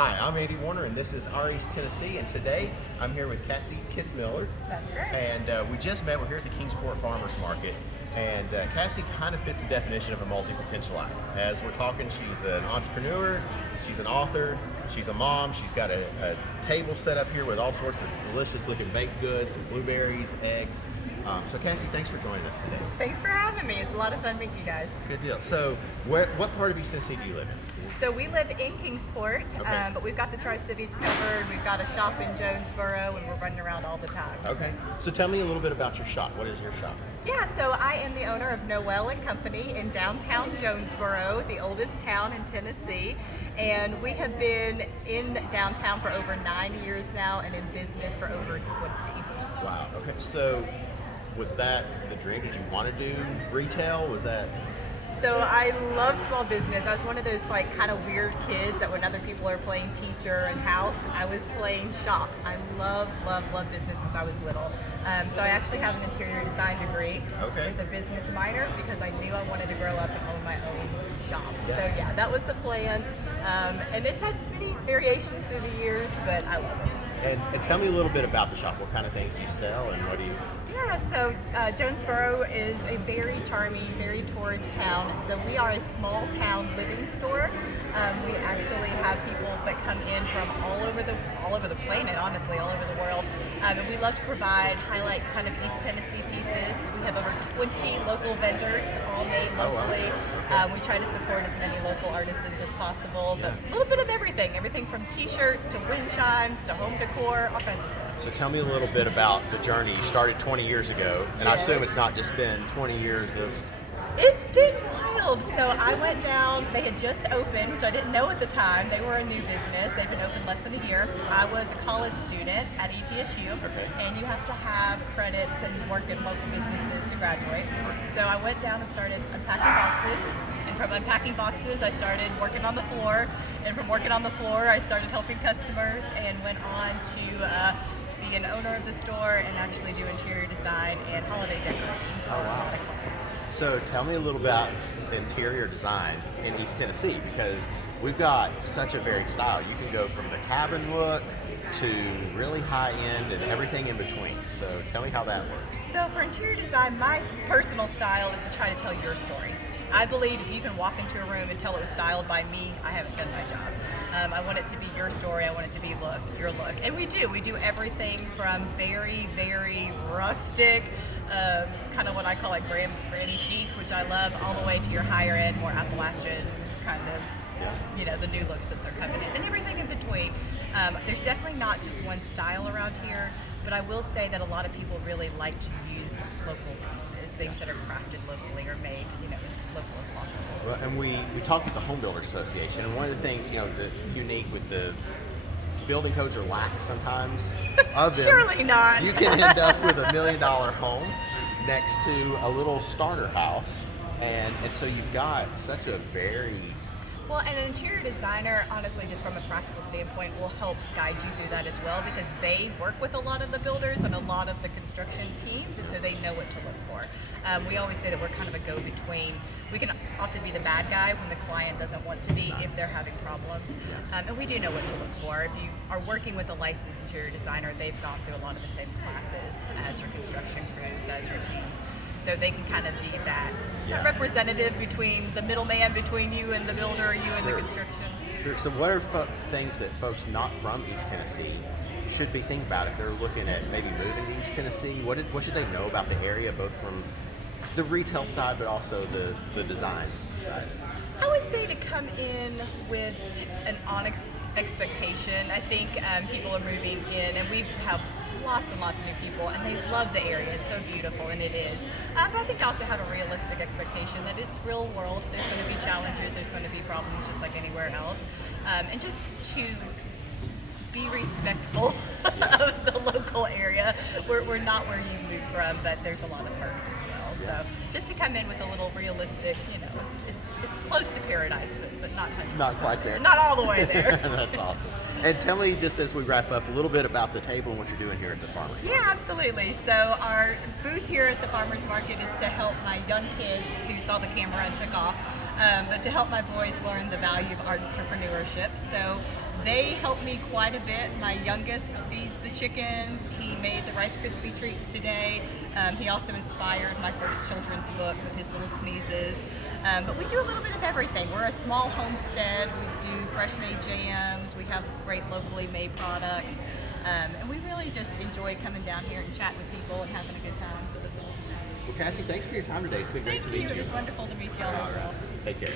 Hi, I'm Andy Warner, and this is our East Tennessee, and today I'm here with Cassie Kitzmiller. That's correct. And we just met. We're here at the Kingsport Farmers Market, and Cassie kind of fits the definition of a multi-potentialite. As we're talking, she's an entrepreneur, she's an author, she's a mom, she's got a table set up here with all sorts of delicious-looking baked goods, blueberries, eggs. So Cassie, thanks for joining us today. Thanks for having me. It's a lot of fun meeting you guys. Good deal. So what part of East Tennessee do you live in? So we live in Kingsport, Okay. but we've got the Tri-Cities covered. We've got a shop in Jonesborough, and we're running around all the time. Okay. So tell me a little bit about your shop. What is your shop? Yeah, so I am the owner of Noel Company in downtown Jonesborough, the oldest town in Tennessee. And we have been in downtown for over 9 years now and in business for over 20. Wow. Okay. So was that the dream? Did you want to do retail? Was that? So I love small business. I was one of those like kind of weird kids that when other people are playing teacher and house, I was playing shop. I love business since I was little. So I actually have an interior design degree with a business minor because I knew I wanted to grow up and own my own shop. Yeah. So yeah, that was the plan. And it's had many variations through the years, but I love it. And tell me a little bit about the shop. What kind of things do you sell, and what do you? Yeah, so Jonesborough is a very charming, very tourist town. So we are a small town living store. We actually have people that come in from all over the planet, honestly, all over the world. And we love to highlight kind of East Tennessee pieces. We have over 20 local vendors, all made locally. Wow. We try to support as many local artisans as possible, but a little bit of everything from t-shirts to wind chimes to home decor, all kinds of stuff. So tell me a little bit about the journey. You started 20 years ago, and I assume it's not just been 20 years of. It's been wild. So I went down, they had just opened, which I didn't know at the time. They were a new business. They've been open less than a year. I was a college student at ETSU, and you have to have credits and work in local businesses to graduate. So I went down and started unpacking boxes. And from unpacking boxes, I started working on the floor. And from working on the floor, I started helping customers and went on to be an owner of the store and actually do interior design and holiday decorating for a lot of clients. So tell me a little about interior design in East Tennessee, because we've got such a varied style. You can go from the cabin look to really high end and everything in between. So tell me how that works. So for interior design, my personal style is to try to tell your story. I believe if you can walk into a room and tell it was styled by me, I haven't done my job. I want it to be your story. I want it to be your look. And we do everything from very, very rustic, kind of what I call like grand chic, which I love, all the way to your higher end, more Appalachian kind of, the new looks that are coming in, and everything in between. There's definitely not just one style around here, but I will say that a lot of people really like to use local pieces, things that are crafted locally or made, as local as possible. Well, and we talked with the Home Builders Association, and one of the things, the unique with the building codes are lax sometimes of them. Surely not. You can end up with $1 million home next to a little starter house, and so you've got such a very. Well, and an interior designer, honestly, just from a practical standpoint, will help guide you through that as well, because they work with a lot of the builders and a lot of the construction teams, and so they know what to look for. We always say that we're kind of a go-between. We can often be the bad guy when the client doesn't want to be if they're having problems, and we do know what to look for. If you are working with a licensed interior designer, they've gone through a lot of the same classes as your construction crews, as your teams. So they can kind of be that representative between the middleman between you and the builder, you and the construction. Sure. So what are things that folks not from East Tennessee should be thinking about if they're looking at maybe moving to East Tennessee? What should they know about the area, both from the retail side but also the design side? I would say to come in with an honest expectation. I think people are moving in, and we have lots and lots of new people, and they love the area. It's so beautiful, and it is. But I think also have a realistic expectation that it's real world. There's going to be challenges. There's going to be problems just like anywhere else. And just to be respectful of the local area. We're not where you moved from, but there's a lot of perks as well. So just to come in with a little realistic, it's close to paradise, but not 100%. Not quite there. Not all the way there. That's awesome. And tell me, just as we wrap up, a little bit about the table and what you're doing here at the Farmers Market. Yeah, absolutely. So our booth here at the Farmers Market is to help my young kids who saw the camera and took off, but to help my boys learn the value of entrepreneurship. So They help me quite a bit. My youngest feeds the chickens. He made the Rice Krispie treats today. He also inspired my first children's book with his little sneezes. But we do a little bit of everything. We're a small homestead. We do fresh made jams. We have great locally made products. And we really just enjoy coming down here and chatting with people and having a good time. Well, Cassie, thanks for your time today. It's been great to meet you. It was wonderful to meet you all as well. Take care.